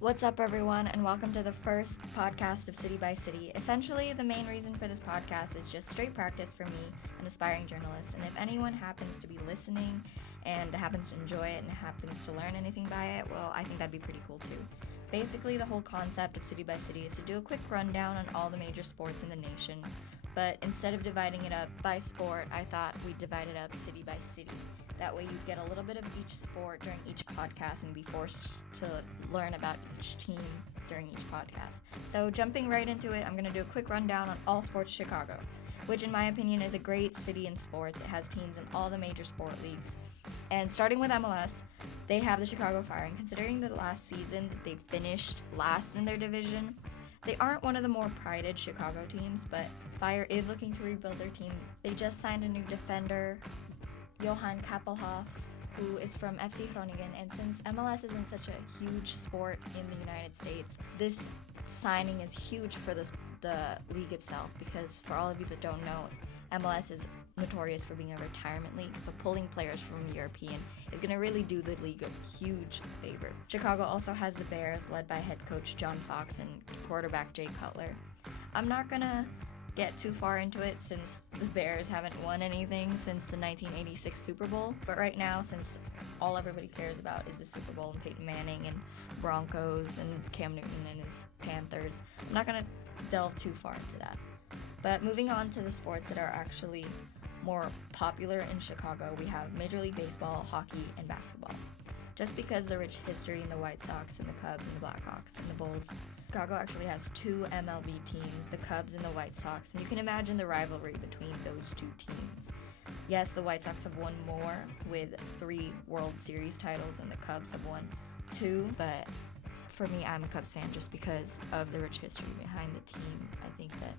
What's up, everyone, and welcome to the first podcast of City by City. Essentially, the main reason for this podcast is just straight practice for me, an aspiring journalist, and if anyone happens to be listening and happens to enjoy it and happens to learn anything by it, well, I think that'd be pretty cool too. Basically, the whole concept of City by City is to do a quick rundown on all the major sports in the nation, but instead of dividing it up by sport, I thought we'd divide it up city by city. That way you get a little bit of each sport during each podcast and be forced to learn about each team during each podcast. So jumping right into it, I'm going to do a quick rundown on All Sports Chicago, which in my opinion is a great city in sports. It has teams in all the major sport leagues. And starting with MLS, they have the Chicago Fire. And considering the last season that they finished last in their division, they aren't one of the more prided Chicago teams, but Fire is looking to rebuild their team. They just signed a new defender, Johan Kappelhoff, who is from FC Groningen, and since MLS isn't such a huge sport in the United States, this signing is huge for the league itself, because for all of you that don't know, MLS is notorious for being a retirement league, so pulling players from the European is going to really do the league a huge favor. Chicago also has the Bears, led by head coach John Fox and quarterback Jay Cutler. I'm not going to get too far into it since the Bears haven't won anything since the 1986 Super Bowl. But right now, since all everybody cares about is the Super Bowl and Peyton Manning and Broncos and Cam Newton and his Panthers, I'm not going to delve too far into that. But moving on to the sports that are actually more popular in Chicago, we have Major League Baseball, hockey, and basketball. Just because the rich history in the White Sox and the Cubs and the Blackhawks and the Bulls, Chicago actually has two MLB teams, the Cubs and the White Sox, and you can imagine the rivalry between those two teams. Yes, the White Sox have won more with 3 World Series titles, and the Cubs have won 2, but for me, I'm a Cubs fan just because of the rich history behind the team. I think that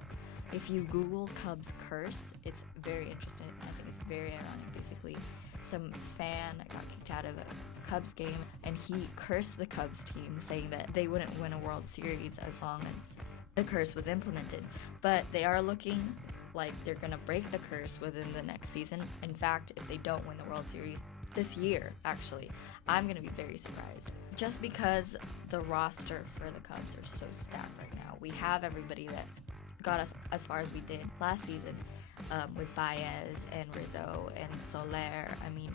if you Google Cubs curse, it's very interesting. I think it's very ironic. Basically, some fan got kicked out of a Cubs game, and he cursed the Cubs team, saying that they wouldn't win a World Series as long as the curse was implemented. But they are looking like they're going to break the curse within the next season. In fact, if they don't win the World Series this year, actually, I'm going to be very surprised. Just because the roster for the Cubs are so stacked right now. We have everybody that got us as far as we did last season. With Baez and Rizzo and Soler. I mean,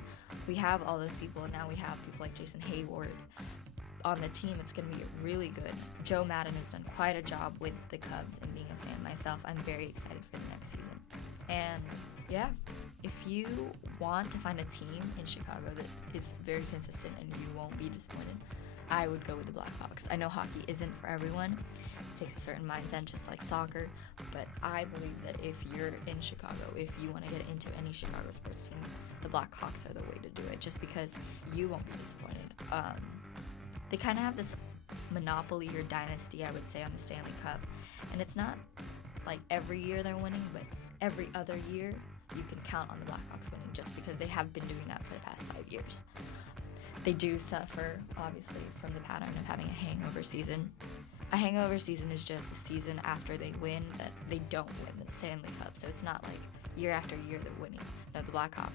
we have all those people, and now we have people like Jason Hayward on the team. It's going to be really good. Joe Madden has done quite a job with the Cubs, and being a fan myself, I'm very excited for the next season. And yeah, if you want to find a team in Chicago that is very consistent and you won't be disappointed, I would go with the Blackhawks. I know hockey isn't for everyone. It takes a certain mindset, just like soccer, but I believe that if you're in Chicago, if you want to get into any Chicago sports team, the Blackhawks are the way to do it, just because you won't be disappointed. They kind of have this monopoly or dynasty, I would say, on the Stanley Cup, and it's not like every year they're winning, but every other year you can count on the Blackhawks winning, just because they have been doing that for the past 5 years. They do suffer, obviously, from the pattern of having a hangover season. A hangover season is just a season after they win that they don't win the Stanley Cup. So it's not like year after year they're winning. No, the Blackhawks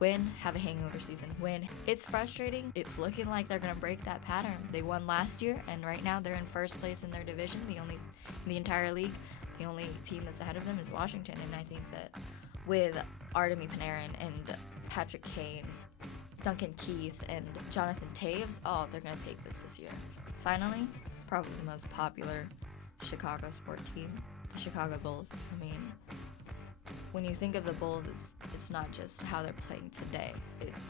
win, have a hangover season, win. It's frustrating. It's looking like they're going to break that pattern. They won last year, and right now they're in first place in their division. In the entire league, the only team that's ahead of them is Washington. And I think that with Artemi Panarin and Patrick Kane, Duncan Keith, and Jonathan Toews, they're going to take this year. Finally, probably the most popular Chicago sport team, the Chicago Bulls. I mean, when you think of the Bulls, it's not just how they're playing today. It's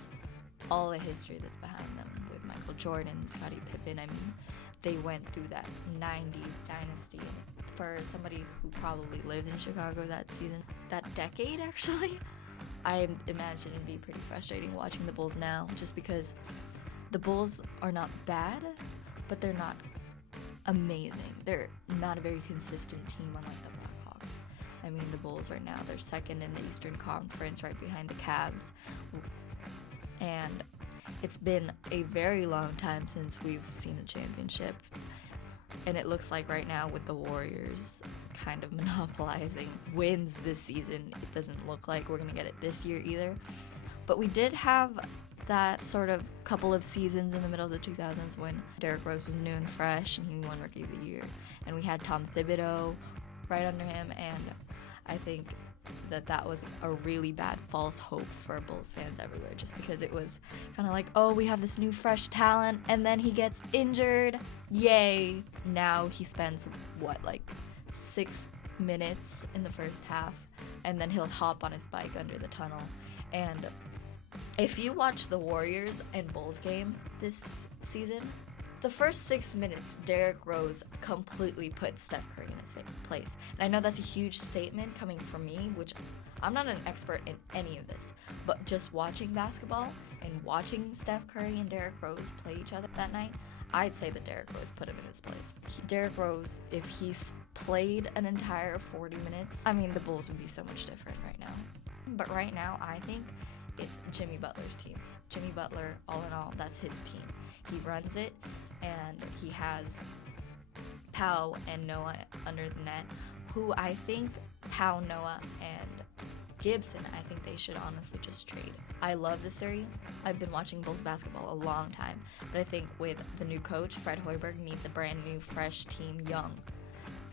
all the history that's behind them with Michael Jordan, Scottie Pippen. I mean, they went through that 90s dynasty. And for somebody who probably lived in Chicago that season, that decade actually, I imagine it'd be pretty frustrating watching the Bulls now, just because the Bulls are not bad, but they're not amazing. They're not a very consistent team, unlike the Blackhawks. I mean, the Bulls right now, they're second in the Eastern Conference, right behind the Cavs. And it's been a very long time since we've seen a championship. And it looks like right now with the Warriors kind of monopolizing wins this season, it doesn't look like we're going to get it this year either. But we did have that sort of couple of seasons in the middle of the 2000s when Derrick Rose was new and fresh and he won Rookie of the Year. And we had Tom Thibodeau right under him, and I think that was a really bad false hope for Bulls fans everywhere, just because it was kind of like, oh, we have this new fresh talent, and then he gets injured. Yay. Now he spends, 6 minutes in the first half, and then he'll hop on his bike under the tunnel. And if you watch the Warriors and Bulls game this season, the first 6 minutes, Derrick Rose completely put Steph Curry in his place. And I know that's a huge statement coming from me, which I'm not an expert in any of this, but just watching basketball and watching Steph Curry and Derrick Rose play each other that night, I'd say that Derrick Rose put him in his place. Derrick Rose, if he's played an entire 40 minutes, I mean, the Bulls would be so much different right now. But right now, I think it's Jimmy Butler's team. Jimmy Butler, all in all, that's his team. He runs it, and he has Pau and Noah under the net, who I think Pau, Noah, and Gibson, I think they should honestly just trade. I love the three. I've been watching Bulls basketball a long time, but I think with the new coach, Fred Hoiberg needs a brand new, fresh team, young.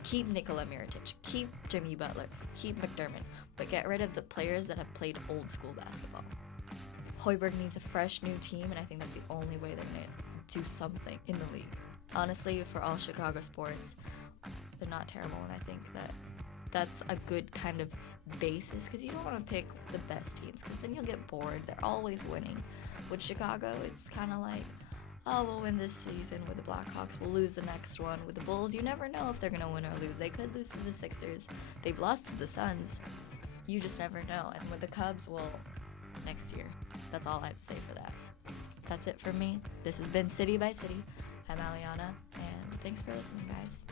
Keep Nikola Mirotic, keep Jimmy Butler, keep McDermott, but get rid of the players that have played old school basketball. Hoiberg needs a fresh new team, and I think that's the only way they're going to do something in the league. Honestly, for all Chicago sports, they're not terrible, and I think that's a good kind of basis, because you don't want to pick the best teams, because then you'll get bored. They're always winning. With Chicago, it's kind of like, oh, we'll win this season with the Blackhawks, we'll lose the next one. With the Bulls, you never know if they're going to win or lose. They could lose to the Sixers. They've lost to the Suns. You just never know. And with the Cubs, well, next year. That's all I have to say for that. That's it for me. This has been City by City. I'm Aliana, and thanks for listening, guys.